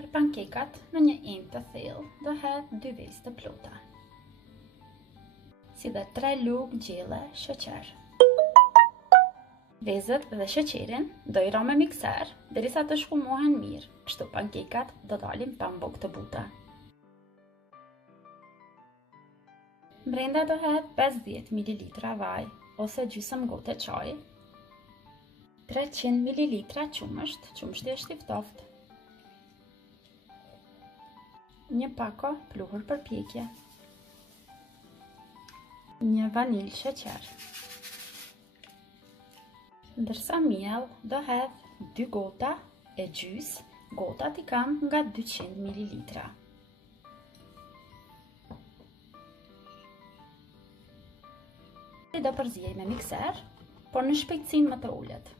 Për pankekat në një enë të thellë do hedh 2 vezë të plota, si dhe 3 lugë gjelle sheqer. Vezët dhe sheqerin do i ro me mikser derisa të shkumohen mirë, kështu pankekat do dalin pa mbogë të buta. Brenda do hedh 50 ml vaj ose gjysmë gote çaj, 300 ml qumësht, qumështi është i ftoftë, një pako pluhur për pjekje, një vanilë sheqer. Ndërsa miell do hedh 2 gota e gjys, gotat i kam nga 200 ml. Do përzijej me mikser, por në shpejtësinë më të ulët.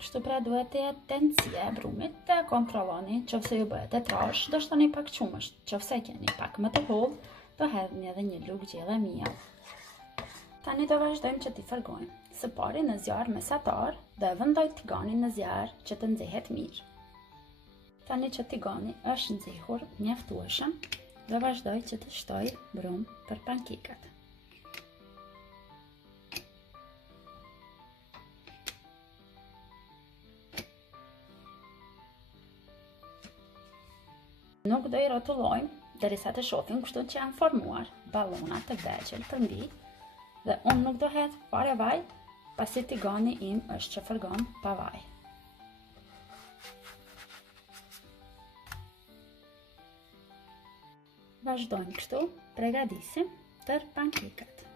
Kështu pra duhet të jetë tensia e brumit dhe kontrolloni nëse ju bëhet e trash, do shtoni pak qumësht, nëse keni pak më të hollë, do hedhni edhe një lugë gjelle miell. Tani do vazhdojmë që t'i fërgojmë. Së pari në zjarr mesatar do e vendoj tiganin në zjarr që të nxehet mirë. Tani që tigani është nxehur mjaftueshëm, do vazhdoj që të shtoj brum për pankekat. Nuk do i rrotullojmë derisa të shohim kështu që janë formuar ballona të vegjël përmbi dhe unë nuk do hedh fare vaj pasi tigani im është që fërgon pa vaj. Vazhdojmë kështu, përgatisim tërë pankekat.